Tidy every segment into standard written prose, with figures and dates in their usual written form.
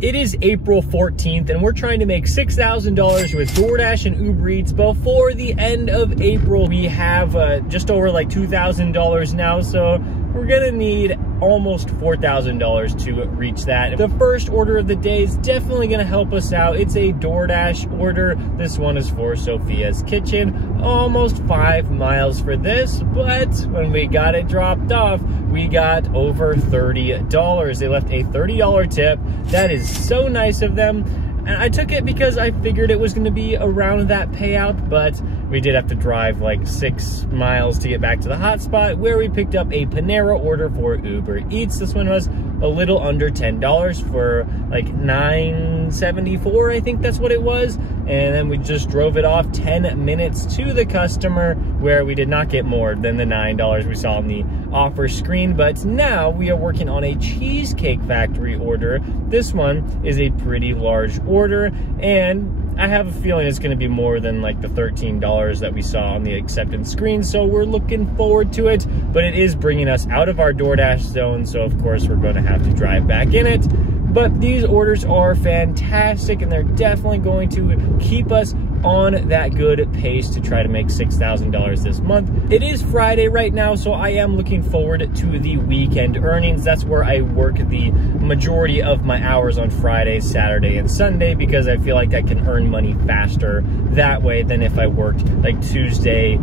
It is April 14th and we're trying to make $6,000 with DoorDash and Uber Eats before the end of April. We have just over like $2,000 now, so we're gonna need almost $4,000 to reach that. The first order of the day is definitely gonna help us out. It's a DoorDash order. This one is for Sophia's Kitchen. Almost 5 miles for this, but when we got it dropped off, we got over $30. They left a $30 tip. That is so nice of them. And I took it because I figured it was going to be around that payout, but we did have to drive like 6 miles to get back to the hotspot where we picked up a Panera order for Uber Eats. This one was a little under $10 for like $9.74, I think that's what it was. And then we just drove it off 10 minutes to the customer where we did not get more than the $9 we saw on the offer screen. But now we are working on a Cheesecake Factory order. This one is a pretty large order, and I have a feeling it's going to be more than like the $13 that we saw on the acceptance screen, so we're looking forward to it. But it is bringing us out of our DoorDash zone, so of course we're going to have to drive back in it. But these orders are fantastic, and they're definitely going to keep us on that good pace to try to make $6,000 this month. It is Friday right now, so I am looking forward to the weekend earnings. That's where I work the majority of my hours on Friday, Saturday, and Sunday, because I feel like I can earn money faster that way than if I worked like Tuesday,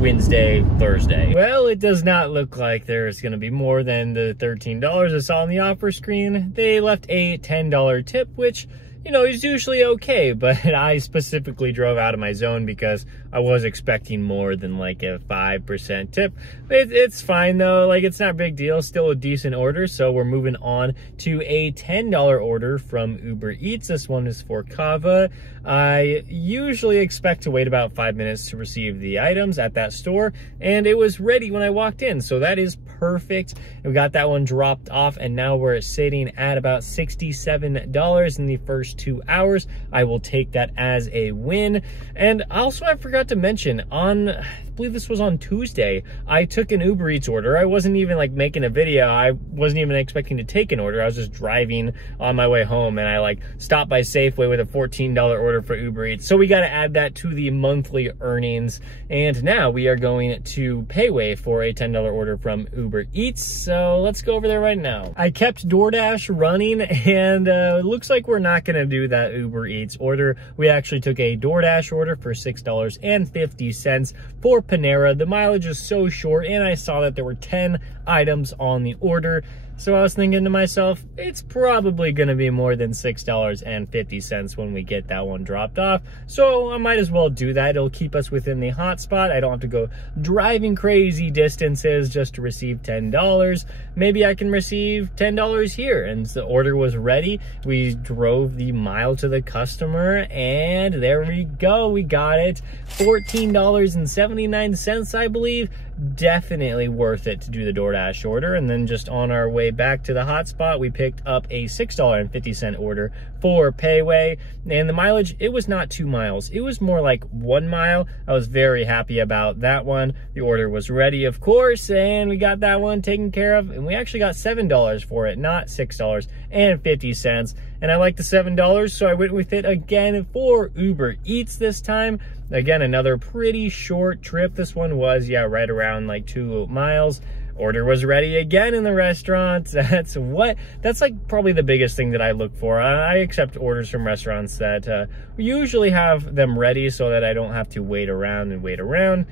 Wednesday, Thursday. Well, it does not look like there's going to be more than the $13 I saw on the offer screen. They left a $10 tip, which, you know, is usually okay, but I specifically drove out of my zone because I was expecting more than like a 5% tip. It's fine though, like it's not a big deal, still a decent order. So we're moving on to a $10 order from Uber Eats. This one is for Kava. I usually expect to wait about 5 minutes to receive the items at that store, and it was ready when I walked in, so that is perfect. We got that one dropped off, and now we're sitting at about $67 in the first 2 hours. I will take that as a win. And also, I forgot to mention, I believe this was on Tuesday, I took an Uber Eats order. I wasn't even like making a video. I wasn't even expecting to take an order. I was just driving on my way home, and I like stopped by Safeway with a $14 order for Uber Eats. So we got to add that to the monthly earnings. And now we are going to Payway for a $10 order from Uber Eats. So let's go over there right now. I kept DoorDash running, and it looks like we're not going to do that Uber Eats order. We actually took a DoorDash order for $6.50 for Panera. The mileage is so short, and I saw that there were 10 items on the order. So I was thinking to myself, it's probably going to be more than $6.50 when we get that one dropped off. So I might as well do that. It'll keep us within the hotspot. I don't have to go driving crazy distances just to receive $10. Maybe I can receive $10 here. And the order was ready. We drove the mile to the customer, and there we go. We got it. $14.79, I believe. Definitely worth it to do the DoorDash order. And then just on our way back to the hotspot, we picked up a $6.50 order for Payway, and the mileage, it was not 2 miles, it was more like 1 mile. I was very happy about that one. The order was ready, of course, and we got that one taken care of, and we actually got $7 for it, not $6.50. And I like the $7, so I went with it again for Uber Eats this time. Again, another pretty short trip. This one was, yeah, right around like 2 miles. Order was ready again in the restaurant. That's like probably the biggest thing that I look for. I accept orders from restaurants that usually have them ready so that I don't have to wait around and wait around.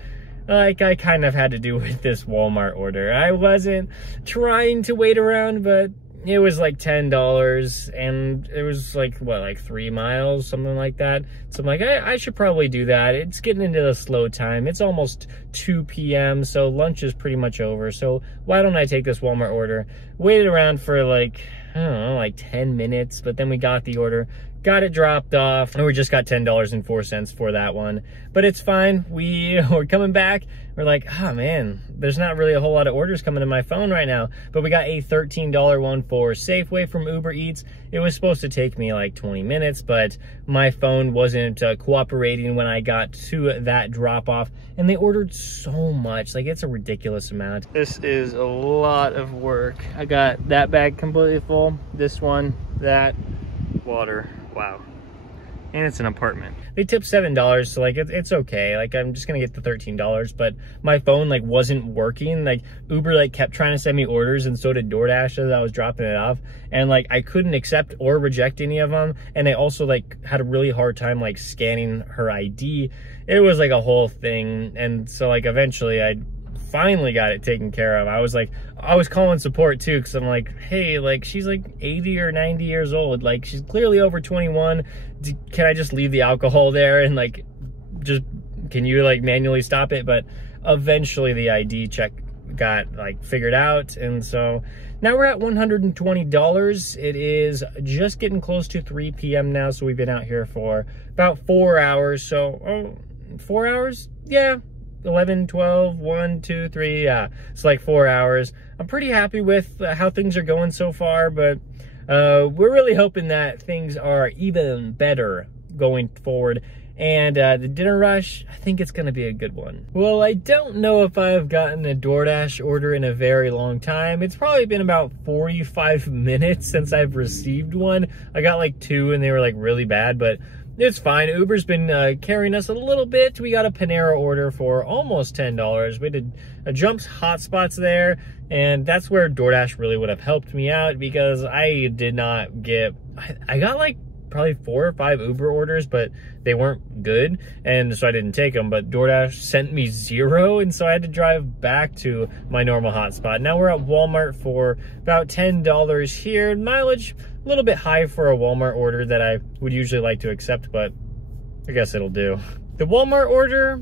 Like I kind of had to do with this Walmart order. I wasn't trying to wait around, but it was like $10, and it was like, what, like 3 miles, something like that. So I'm like, I should probably do that. It's getting into the slow time. It's almost 2 p.m., so lunch is pretty much over. So why don't I take this Walmart order? Waited around for like, I don't know, like 10 minutes, but then we got the order, got it dropped off, and we just got $10.04 for that one. But it's fine. We're coming back. We're like, oh man, there's not really a whole lot of orders coming to my phone right now. But we got a $13 one for Safeway from Uber Eats. It was supposed to take me like 20 minutes, but my phone wasn't cooperating when I got to that drop off. And they ordered so much, like it's a ridiculous amount. This is a lot of work. I got that bag completely full, this one, that, water. Wow. And it's an apartment. They tipped $7, so like it's okay. Like I'm just gonna get the $13, but my phone like wasn't working. Like Uber like kept trying to send me orders, and so did DoorDash as I was dropping it off. And like I couldn't accept or reject any of them. And they also like had a really hard time like scanning her ID. It was like a whole thing. And so like eventually I finally got it taken care of. I was calling support too, because I'm like, hey, like she's like 80 or 90 years old, like she's clearly over 21. Can I just leave the alcohol there and like just can you like manually stop it? But eventually the ID check got like figured out, and so now we're at $120. It is just getting close to 3 p.m. now, so we've been out here for about 4 hours. So 4 hours, yeah, 11, 12, 1, 2, 3, yeah, it's like 4 hours. I'm pretty happy with how things are going so far, but we're really hoping that things are even better going forward. And the dinner rush, I think it's gonna be a good one. Well, I don't know if I've gotten a DoorDash order in a very long time. It's probably been about 45 minutes since I've received one. I got like 2 and they were like really bad, but it's fine. Uber's been carrying us a little bit. We got a Panera order for almost $10. We did a Jumps hotspots there, and that's where DoorDash really would have helped me out, because I did not get, I got like probably 4 or 5 Uber orders, but they weren't good, and so I didn't take them. But DoorDash sent me 0, and so I had to drive back to my normal hotspot. Now we're at Walmart for about $10 here. Mileage a little bit high for a Walmart order that I would usually like to accept, but I guess it'll do. The Walmart order,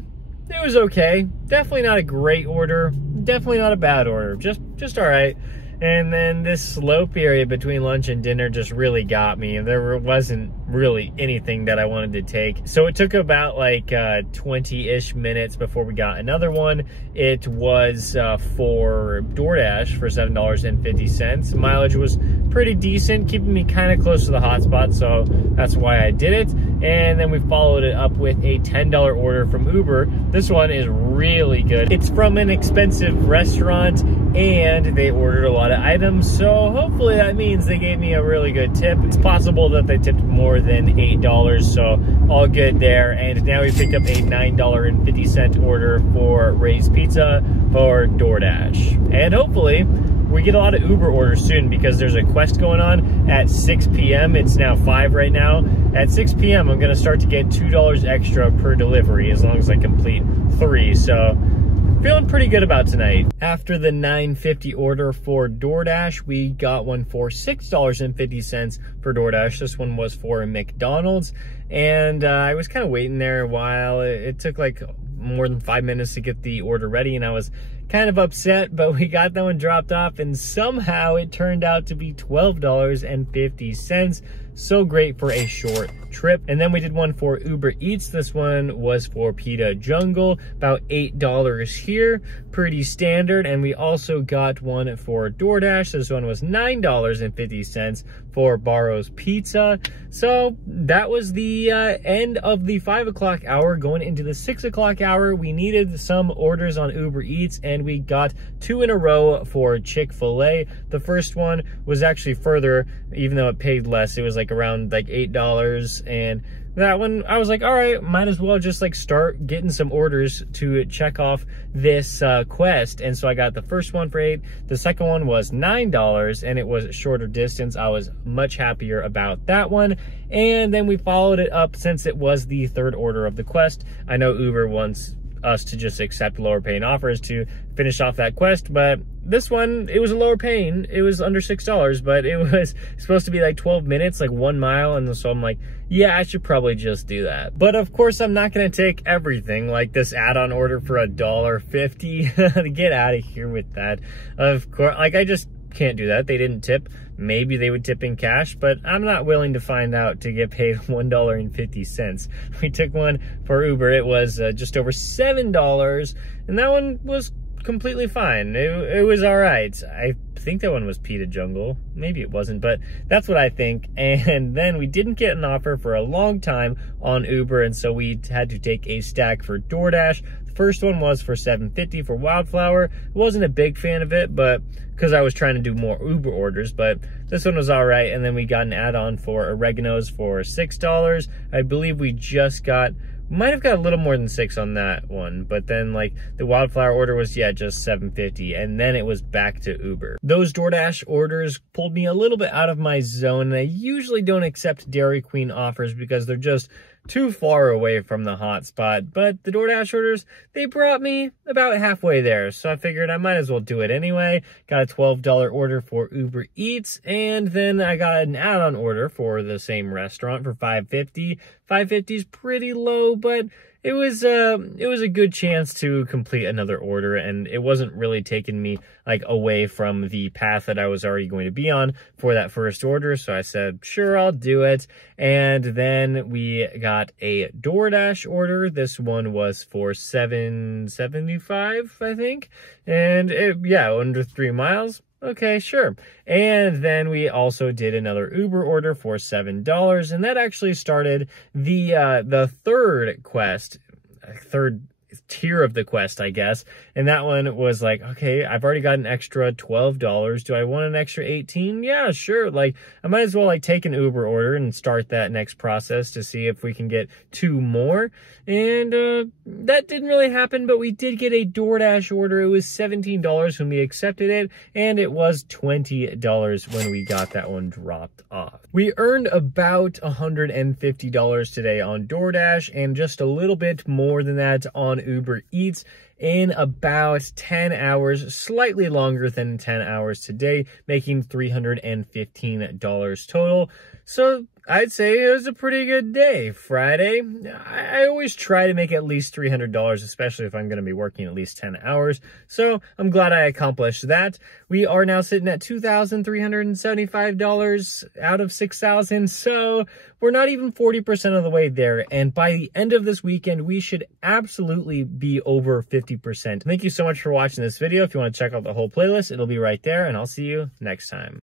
it was okay. Definitely not a great order. Definitely not a bad order. Just all right. And then this slow period between lunch and dinner just really got me. There wasn't really anything that I wanted to take. So it took about like 20-ish minutes before we got another one. It was for DoorDash for $7.50. Mileage was pretty decent, keeping me kind of close to the hotspot, so that's why I did it. And then we followed it up with a $10 order from Uber. This one is really good. It's from an expensive restaurant, and they ordered a lot of items, so hopefully that means they gave me a really good tip. It's possible that they tipped more than $8, so all good there. And now we picked up a $9.50 order for Ray's Pizza for DoorDash. And hopefully we get a lot of Uber orders soon, because there's a quest going on at 6 p.m. It's now 5 right now. At 6 p.m. I'm gonna start to get $2 extra per delivery as long as I complete 3. So feeling pretty good about tonight. After the $9.50 order for DoorDash, we got one for $6.50 for DoorDash. This one was for a McDonald's, and I was kind of waiting there a while. It took like more than 5 minutes to get the order ready, and I was kind of upset, but we got that one dropped off, and somehow it turned out to be $12.50. So great for a short trip. And then we did one for Uber Eats. This one was for Pita Jungle, about $8 here, pretty standard. And we also got one for DoorDash. This one was $9.50 for Barro's Pizza. So that was the end of the 5 o'clock hour. Going into the 6 o'clock hour, we needed some orders on Uber Eats, and we got 2 in a row for Chick-fil-A. The first one was actually further, even though it paid less. It was like around like $8, and that one I was like, all right, might as well just like start getting some orders to check off this quest. And so I got the first one for $8. The second one was $9, and it was shorter distance. I was much happier about that one. And then we followed it up, since it was the 3rd order of the quest. I know Uber wants us to just accept lower paying offers to finish off that quest, but this one, it was a lower paying. It was under $6, but it was supposed to be like 12 minutes, like 1 mile, and so I'm like, yeah, I should probably just do that. But of course, I'm not gonna take everything, like this add-on order for $1.50. Get out of here with that. Of course, like I just can't do that. They didn't tip. Maybe they would tip in cash, but I'm not willing to find out to get paid $1.50. We took one for Uber. It was just over $7, and that one was completely fine. It was all right. I think that one was Pita Jungle. Maybe it wasn't, but that's what I think. And then we didn't get an offer for a long time on Uber, and so we had to take a stack for DoorDash. The first one was for $7.50 for Wildflower. I wasn't a big fan of it, but because I was trying to do more Uber orders, but this one was all right. And then we got an add-on for oreganos for $6. I believe we just got, might have got a little more than 6 on that one, but then like the Wildflower order was, yeah, just $7.50, and then it was back to Uber. Those DoorDash orders pulled me a little bit out of my zone, and I usually don't accept Dairy Queen offers because they're just too far away from the hotspot, but the DoorDash orders, they brought me about halfway there, so I figured I might as well do it anyway. Got a $12 order for Uber Eats, and then I got an add-on order for the same restaurant for $5.50. $5.50 is pretty low, but it was a good chance to complete another order, and it wasn't really taking me like away from the path that I was already going to be on for that first order. So I said, sure, I'll do it. And then we got a DoorDash order. This one was for $7.75, I think. And yeah, under 3 miles. Okay, sure. And then we also did another Uber order for $7, and that actually started the third tier of the quest, I guess. And that one was like, okay, I've already got an extra $12. Do I want an extra 18? Yeah, sure. Like, I might as well like take an Uber order and start that next process to see if we can get 2 more. And that didn't really happen, but we did get a DoorDash order. It was $17 when we accepted it, and it was $20 when we got that one dropped off. We earned about $150 today on DoorDash, and just a little bit more than that on Uber Eats in about 10 hours, slightly longer than 10 hours today, making $315 total. So I'd say it was a pretty good day. Friday, I always try to make at least $300, especially if I'm going to be working at least 10 hours. So I'm glad I accomplished that. We are now sitting at $2,375 out of $6,000. So we're not even 40% of the way there. And by the end of this weekend, we should absolutely be over 50%. Thank you so much for watching this video. If you want to check out the whole playlist, it'll be right there, and I'll see you next time.